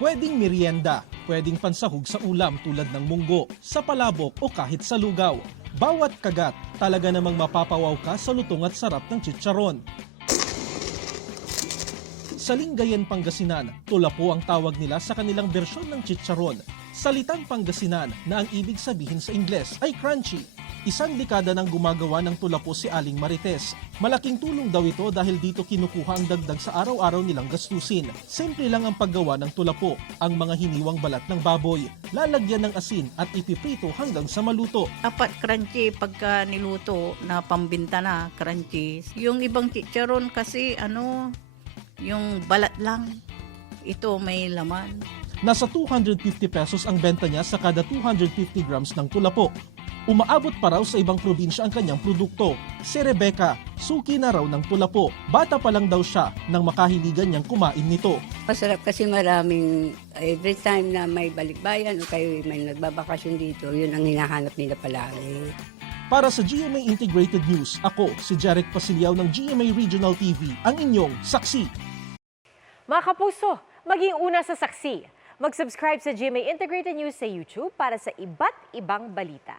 Pwedeng merienda, pwedeng pansahog sa ulam tulad ng munggo, sa palabok o kahit sa lugaw. Bawat kagat, talaga namang mapapawaw ka sa lutong at sarap ng chicharon. Sa Lingayen, Pangasinan, tulapo ang tawag nila sa kanilang bersyon ng chicharon. Salitang Pangasinan na ang ibig sabihin sa Ingles ay crunchy. Isang dekada nang gumagawa ng tulapo si Aling Marites. Malaking tulong daw ito dahil dito kinukuha ang dagdag sa araw-araw nilang gastusin. Simple lang ang paggawa ng tulapo, ang mga hiniwang balat ng baboy, lalagyan ng asin at ipiprito hanggang sa maluto. Dapat crunchy pagka niluto na pambinta na crunchy. Yung ibang chicharon kasi yung balat lang. Ito may laman. Nasa 250 pesos ang benta niya sa kada 250 grams ng tulapo. Umaabot pa raw sa ibang probinsya ang kanyang produkto. Si Rebecca, suki na raw ng tulapo. Bata pa lang daw siya nang makahiligan niyang kumain nito. Masarap kasi maraming, every time na may balikbayan o kayo may nagbabakasyon dito, yun ang hinahanap nila palagi. Para sa GMA Integrated News, ako si Jeric Pasiliao ng GMA Regional TV, ang inyong saksi. Mga kapuso, maging una sa saksi. Mag-subscribe sa GMA Integrated News sa YouTube para sa iba't ibang balita.